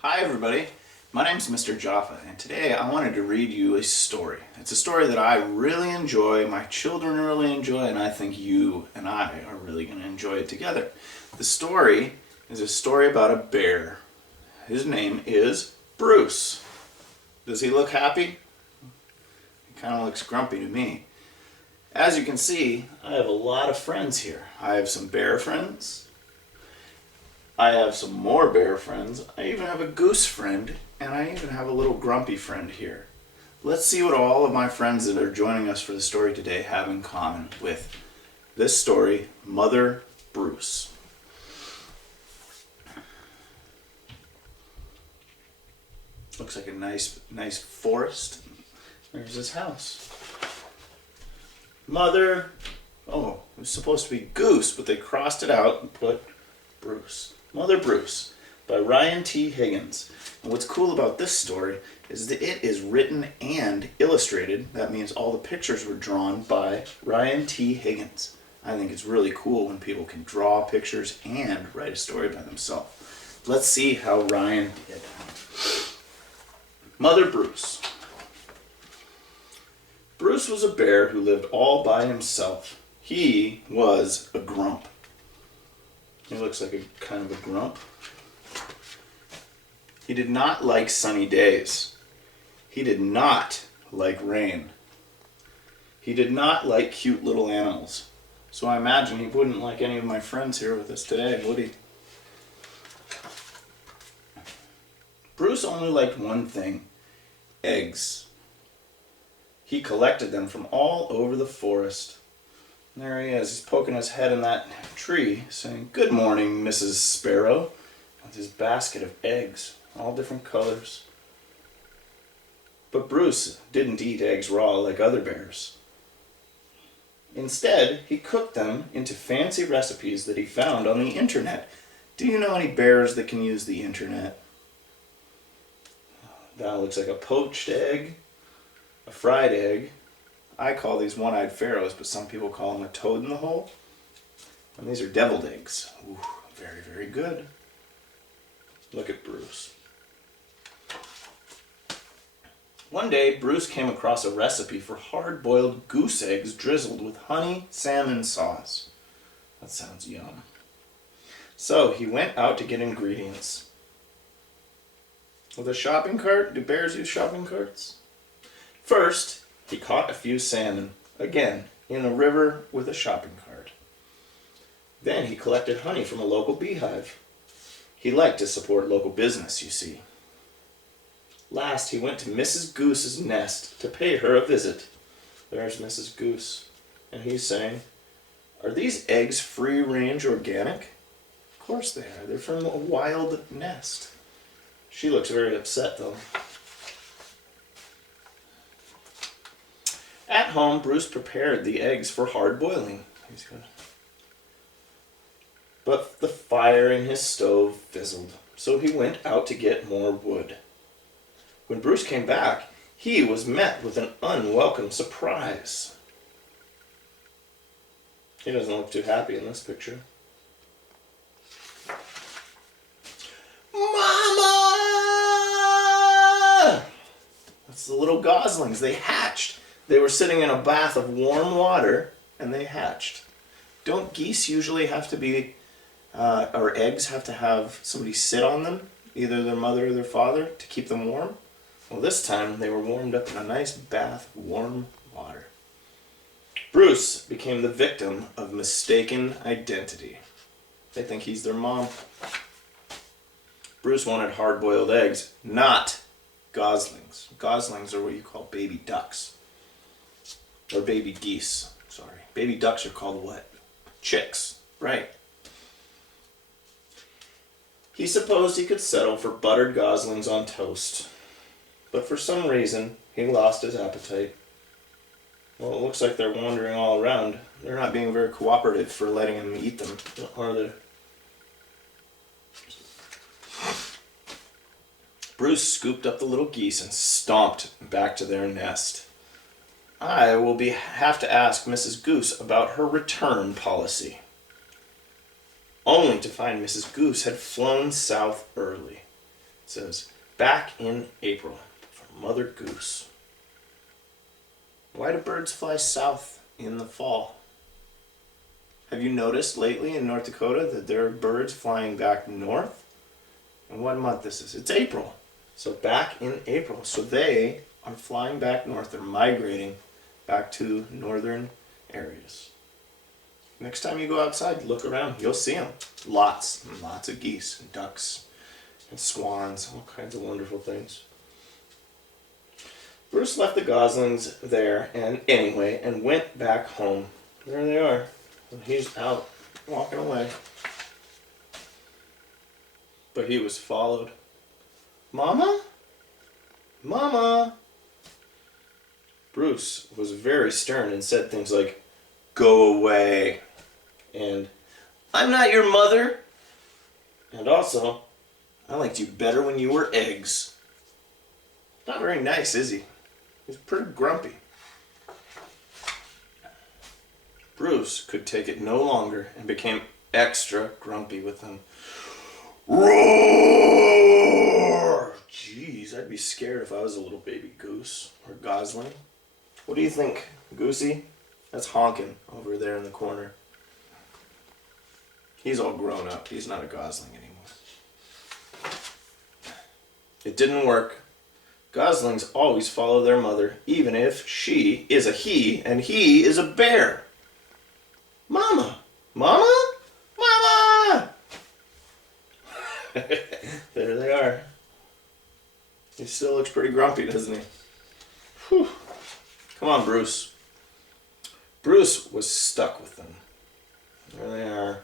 Hi everybody, my name's Mr. Jaffa, and today I wanted to read you a story. It's a story that I really enjoy, my children really enjoy, and I think you and I are really going to enjoy it together. The story is a story about a bear. His name is Bruce. Does he look happy? He kind of looks grumpy to me. As you can see, I have a lot of friends here. I have some bear friends. I have some more bear friends. I even have a goose friend, and I even have a little grumpy friend here. Let's see what all of my friends that are joining us for the story today have in common with this story, Mother Bruce. Looks like a nice forest. There's his house. Mother, it was supposed to be Goose, but they crossed it out and put Bruce. Mother Bruce by Ryan T. Higgins. And what's cool about this story is that it is written and illustrated. That means all the pictures were drawn by Ryan T. Higgins. I think it's really cool when people can draw pictures and write a story by themselves. Let's see how Ryan did. Mother Bruce. Bruce was a bear who lived all by himself. He was a grump. He looks like a kind of a grump. He did not like sunny days. He did not like rain. He did not like cute little animals. So I imagine he wouldn't like any of my friends here with us today, would he? Bruce only liked one thing: eggs. He collected them from all over the forest. And there he is. He's poking his head in that tree, saying, "Good morning, Mrs. Sparrow," with his basket of eggs, all different colors. But Bruce didn't eat eggs raw like other bears. Instead, he cooked them into fancy recipes that he found on the internet. Do you know any bears that can use the internet? That looks like a poached egg, a fried egg. I call these one-eyed pharaohs, but some people call them a toad in the hole. And these are deviled eggs. Ooh, very, very good. Look at Bruce. One day, Bruce came across a recipe for hard-boiled goose eggs drizzled with honey salmon sauce. That sounds yum. So he went out to get ingredients. With a shopping cart? Do bears use shopping carts? First, he caught a few salmon, again, in a river with a shopping cart. Then he collected honey from a local beehive. He liked to support local business, you see. Last, he went to Mrs. Goose's nest to pay her a visit. There's Mrs. Goose, and he's saying, "Are these eggs free-range organic?" Of course they are. They're from a wild nest. She looks very upset, though. At home, Bruce prepared the eggs for hard boiling. He's good. But the fire in his stove fizzled, so he went out to get more wood. When Bruce came back, he was met with an unwelcome surprise. He doesn't look too happy in this picture. Mama! That's the little goslings. They hatched. They were sitting in a bath of warm water, and they hatched. Don't geese usually have to be, or eggs have to have somebody sit on them, either their mother or their father, to keep them warm? Well, this time they were warmed up in a nice bath of warm water. Bruce became the victim of mistaken identity. They think he's their mom. Bruce wanted hard-boiled eggs, not goslings. Goslings are what you call baby ducks. Or baby geese, sorry. Baby ducks are called what? Chicks, right. He supposed he could settle for buttered goslings on toast. But for some reason, he lost his appetite. Well, it looks like they're wandering all around. They're not being very cooperative for letting him eat them, are they? Bruce scooped up the little geese and stomped back to their nest. I will have to ask Mrs. Goose about her return policy. Only to find Mrs. Goose had flown south early. It says, back in April from Mother Goose. Why do birds fly south in the fall? Have you noticed lately in North Dakota that there are birds flying back north? And what month this is? It's April. So back in April. So they are flying back north. They're migrating back to northern areas. Next time you go outside, look around. You'll see them. Lots and lots of geese and ducks and swans. All kinds of wonderful things. Bruce left the goslings there and went back home. There they are. And he's out walking away. But he was followed. Mama? Mama? Bruce was very stern and said things like, go away. And, I'm not your mother. And also, I liked you better when you were eggs. Not very nice, is he? He's pretty grumpy. Bruce could take it no longer and became extra grumpy with them. Roar! Jeez, I'd be scared if I was a little baby goose or gosling. What do you think, Goosey? That's honking over there in the corner. He's all grown up. He's not a gosling anymore. It didn't work. Goslings always follow their mother, even if she is a he and he is a bear. Mama! Mama! Mama! There they are. He still looks pretty grumpy, doesn't he? Whew. Come on, Bruce. Bruce was stuck with them. There they are.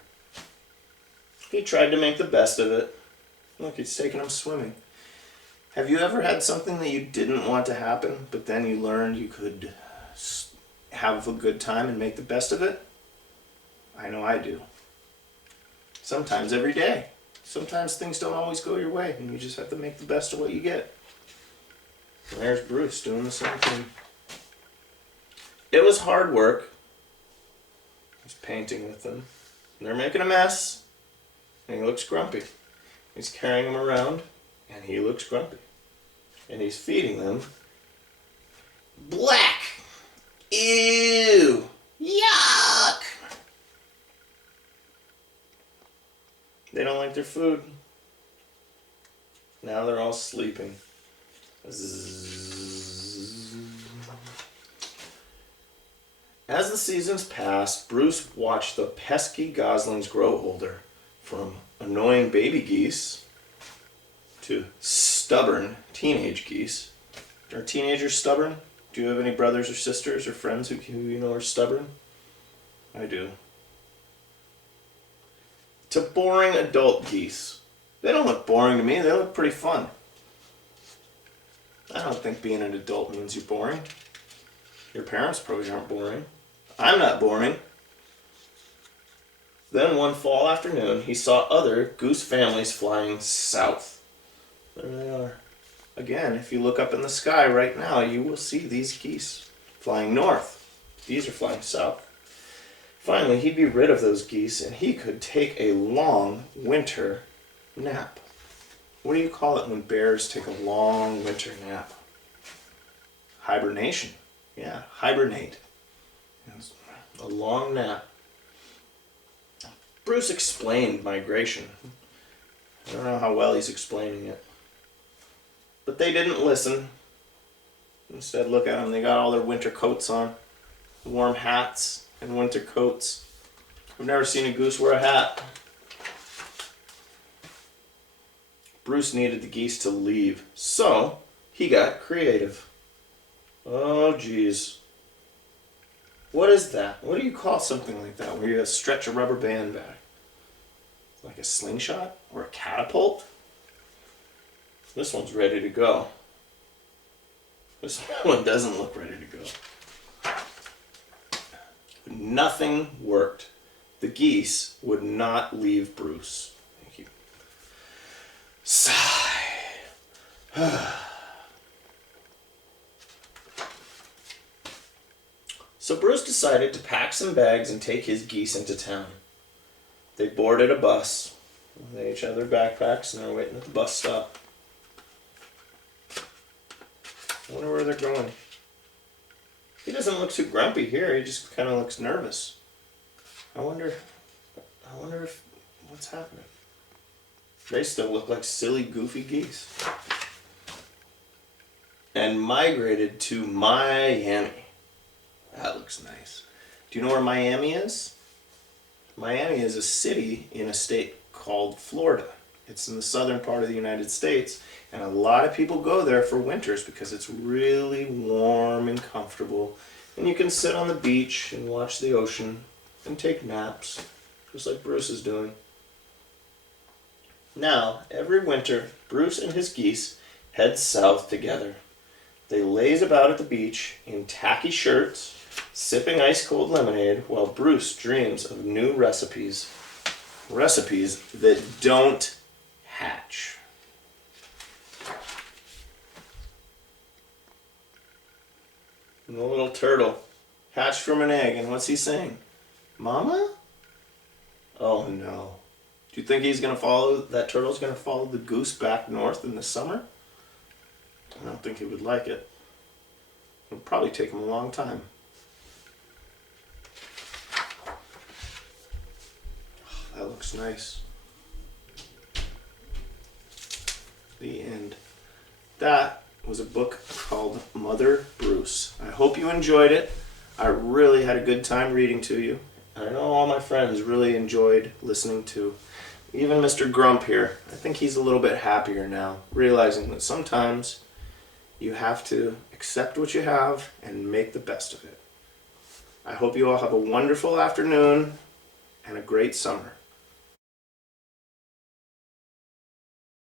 He tried to make the best of it. Look, he's taking them swimming. Have you ever had something that you didn't want to happen, but then you learned you could have a good time and make the best of it? I know I do. Sometimes every day. Sometimes things don't always go your way, and you just have to make the best of what you get. And there's Bruce doing the same thing. It was hard work. He's painting with them. And they're making a mess. And he looks grumpy. He's carrying them around, and he looks grumpy. And he's feeding them black. Ew! Yuck! They don't like their food. Now they're all sleeping. Zzz. As the seasons passed, Bruce watched the pesky goslings grow older, from annoying baby geese to stubborn teenage geese. Are teenagers stubborn? Do you have any brothers or sisters or friends who you know are stubborn? I do. To boring adult geese. They don't look boring to me. They look pretty fun. I don't think being an adult means you're boring. Your parents probably aren't boring. I'm not boring. Then one fall afternoon, he saw other goose families flying south. There they are. Again, if you look up in the sky right now, you will see these geese flying north. These are flying south. Finally, he'd be rid of those geese, and he could take a long winter nap. What do you call it when bears take a long winter nap? Hibernation. Yeah, hibernate. It's a long nap. Bruce explained migration. I don't know how well he's explaining it. But they didn't listen. Instead, look at them. They got all their winter coats on. Warm hats and winter coats. I've never seen a goose wear a hat. Bruce needed the geese to leave, so he got creative. Oh, geez. What is that? What do you call something like that, where you stretch a rubber band back? Like a slingshot or a catapult? This one's ready to go. This one doesn't look ready to go. Nothing worked. The geese would not leave Bruce. Thank you. Sigh. So Bruce decided to pack some bags and take his geese into town. They boarded a bus. They each had their backpacks and they were waiting at the bus stop. wonder where they're going. He doesn't look too grumpy here. He just kind of looks nervous. I wonder if what's happening. They still look like silly, goofy geese. And migrated to Miami. That looks nice. Do you know where Miami is? Miami is a city in a state called Florida. It's in the southern part of the United States, and a lot of people go there for winters because it's really warm and comfortable, and you can sit on the beach and watch the ocean and take naps, just like Bruce is doing. Now, every winter, Bruce and his geese head south together. They laze about at the beach in tacky shirts, sipping ice-cold lemonade, while Bruce dreams of new recipes. Recipes that don't hatch. And the little turtle hatched from an egg, and what's he saying? Mama? Oh no. Do you think that turtle's gonna follow the goose back north in the summer? I don't think he would like it. It'll probably take him a long time. Oh, that looks nice. The end. That was a book called Mother Bruce. I hope you enjoyed it. I really had a good time reading to you. I know all my friends really enjoyed listening to. Even Mr. Grump here. I think he's a little bit happier now, realizing that sometimes you have to accept what you have and make the best of it. I hope you all have a wonderful afternoon and a great summer.